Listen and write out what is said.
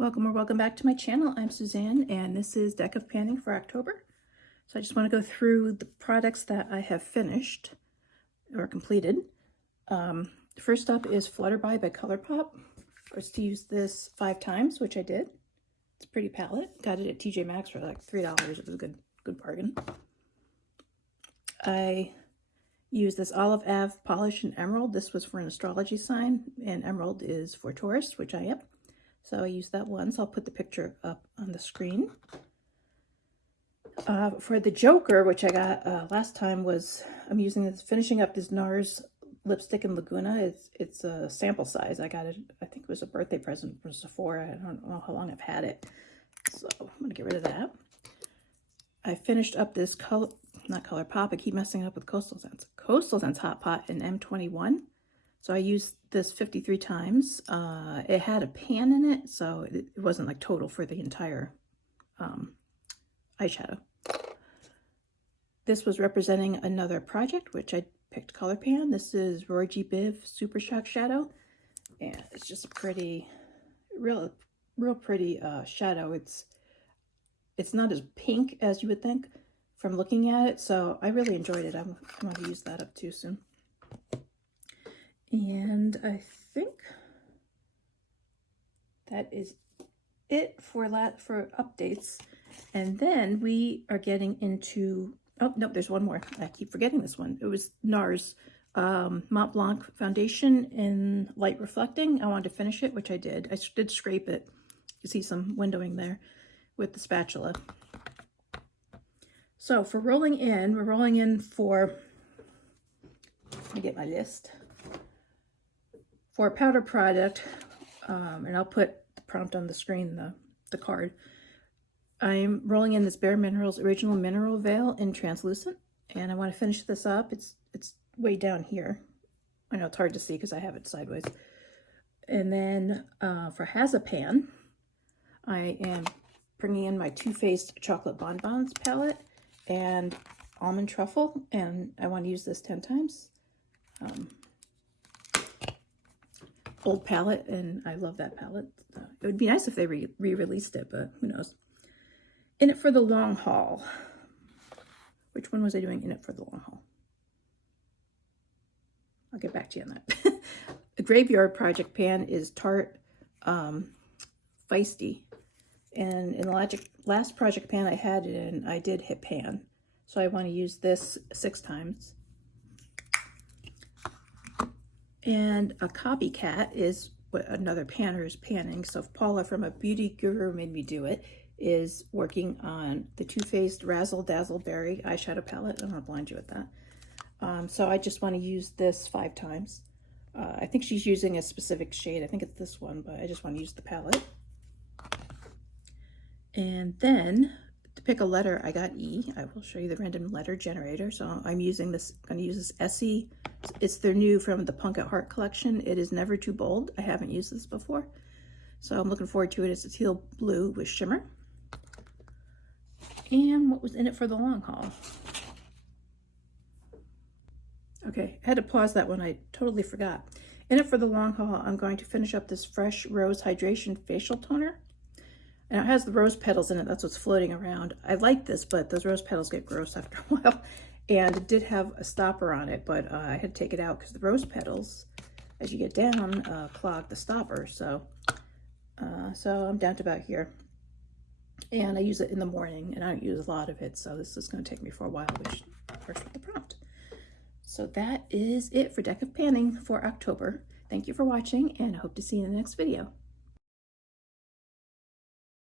Welcome or welcome back to my channel. I'm Suzanne and this is Deck of Panning for October. So I just want to go through the products that I have finished or completed. First up is Flutterby by ColourPop. I was to use this 5 times, which I did. It's a pretty palette. Got it at TJ Maxx for like $3. It was a good bargain. I used this Olive Ave Polish in Emerald. This was for an astrology sign, and Emerald is for Taurus, which I am. So I used that once. I'll put the picture up on the screen. For the Joker, which I got last time, I'm using this, finishing up this NARS lipstick in Laguna. It's a sample size. I got it, I think it was a birthday present from Sephora. I don't know how long I've had it. So I'm going to get rid of that. I finished up this not ColourPop, I keep messing up with Coastal Scents Hot Pot in M21. So I used this 53 times. It had a pan in it, so it wasn't like total for the entire eyeshadow. This was representing another project, which I picked Color Pan. This is Roy G. Biv Super Shock Shadow. And it's just a pretty, real pretty shadow. It's not as pink as you would think from looking at it, so I really enjoyed it. I'm going to use that up too soon. And I think that is it for updates. And then we are getting into, oh no, there's one more. I keep forgetting this one. It was NARS Mont Blanc foundation in light reflecting. I wanted to finish it, which I did. I did scrape it. You see some windowing there with the spatula. So for rolling in, we're rolling in for, let me get my list. For a powder product, and I'll put the prompt on the screen, the card, I'm rolling in this Bare Minerals Original Mineral Veil in Translucent, and I want to finish this up. It's way down here. I know it's hard to see because I have it sideways. And then for Hazapan, I am bringing in my Too Faced Chocolate Bonbons palette and Almond Truffle, and I want to use this 10 times. Old palette, and I love that palette. It would be nice if they re-released it, but who knows. In It for the Long Haul. Which one was I doing in it for the long haul? I'll get back to you on that. The Graveyard Project pan is Tarte Feisty. And in the last project pan I had it in, I did hit pan. So I want to use this 6 times. And a copycat is what another panner is panning. So if Paula from A Beauty Guru Made Me Do It is working on the Too Faced Razzle Dazzle Berry eyeshadow palette. I don't want to blind you with that. So I just want to use this 5 times. I think she's using a specific shade. I think it's this one, but I just want to use the palette. And then to pick a letter, I got E. I will show you the random letter generator. So I'm using this, I'm going to use this Essie. It's their new from the Punk at Heart collection. It is Never Too Bold. I haven't used this before, so I'm looking forward to it. It's a teal blue with shimmer. And what was in it for the long haul? Okay, I had to pause that one. I totally forgot. In it for the long haul, I'm going to finish up this Fresh Rose Hydration Facial Toner. And it has the rose petals in it. That's what's floating around. I like this, but those rose petals get gross after a while. And it did have a stopper on it, but I had to take it out because the rose petals, as you get down, clog the stopper. So I'm down to about here. And I use it in the morning, and I don't use a lot of it, so this is going to take me for a while, which works with the prompt. So that is it for Deck of Panning for October. Thank you for watching, and I hope to see you in the next video.